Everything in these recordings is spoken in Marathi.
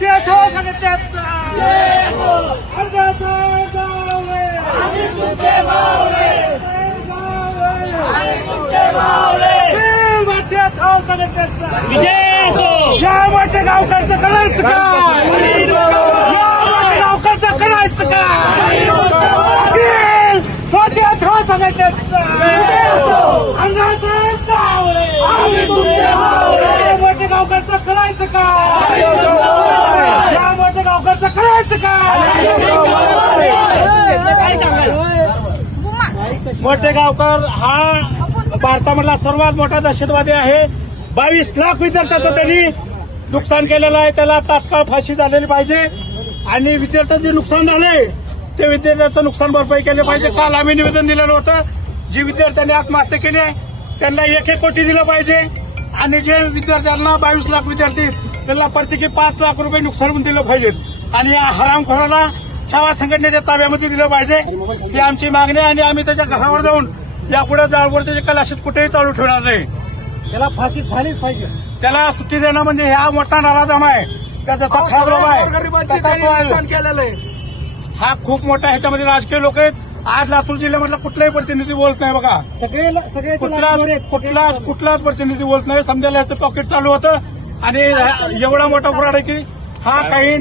भारतीय छावा संघटनेचा भारतीय छावा संघटनेचा या मोठ्या गावकरचं करायचं का? या मोठ्या गावकरचं करायचं का? भारतीय छावा संघटनेचा मोठे गावकरचं करायचं का? या मोठे गावकरचं करायचं का? मोठे गावकर हा भारतामधला सर्वात मोठा दहशतवादी आहे. 22 लाख विद्यार्थ्यांचं त्यांनी नुकसान केलेलं आहे. त्याला तात्काळ फाशी झालेली पाहिजे आणि विद्यार्थ्यांचे नुकसान झाले ते विद्यार्थ्यांचं नुकसान भरपाई केली पाहिजे. काल आम्ही निवेदन दिलेलं होतं. जी विद्यार्थ्यांनी आत्महत्या केली आहे त्यांना 1 कोटी दिलं पाहिजे आणि जे विद्यार्थ्यांना 22 लाख विद्यार्थी त्यांना प्रत्येकी 5 लाख रुपये नुकसान दिलं पाहिजे आणि या हरामखोराला छावा संघटनेच्या ताब्यामध्ये दिलं पाहिजे. ही आमची मागणी आहे आणि आम्ही त्याच्या घरावर जाऊन यापुढे जाळवर त्याचे क्लासेस कुठेही चालू ठेवणार नाही. त्याला फाशी झालीच पाहिजे. त्याला सुट्टी देणं म्हणजे हा मोठा नराधम आहे. त्याचा खराब आहे. केलेलं आहे. हा खूप मोठा ह्याच्यामध्ये राजकीय लोक आहेत. आज लातूर जिल्ह्यामधला कुठलाही प्रतिनिधी बोलत नाही बघा. सगळे कुठलाच प्रतिनिधी बोलत नाही. समजायला याचं पॉकेट चालू होतं आणि एवढा मोठा फुराड आहे की हा काही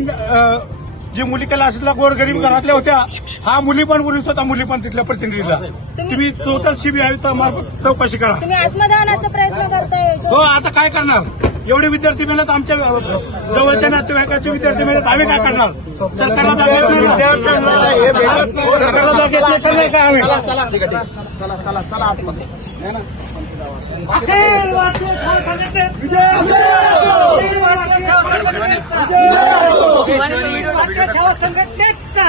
जी मुली क्लासेसला गोरगरीब घरातल्या होत्या हा मुली पण बोलत होता. मुली पण तिथल्या प्रतिनिधीला तुम्ही टोटल सीबीआय चौकशी करा. तुम्ही आत्मदहनाचा प्रयत्न करताय. हो आता काय करणार? एवढे विद्यार्थी मेहनत आमच्या जवळच्या नातेवाईकाचे विद्यार्थी मेहनत आम्ही काय करणार? सरकारला जागा नाही का आम्ही? अखिल भारतीय छावा संघटनेत भारतीय छावा संघटनेचा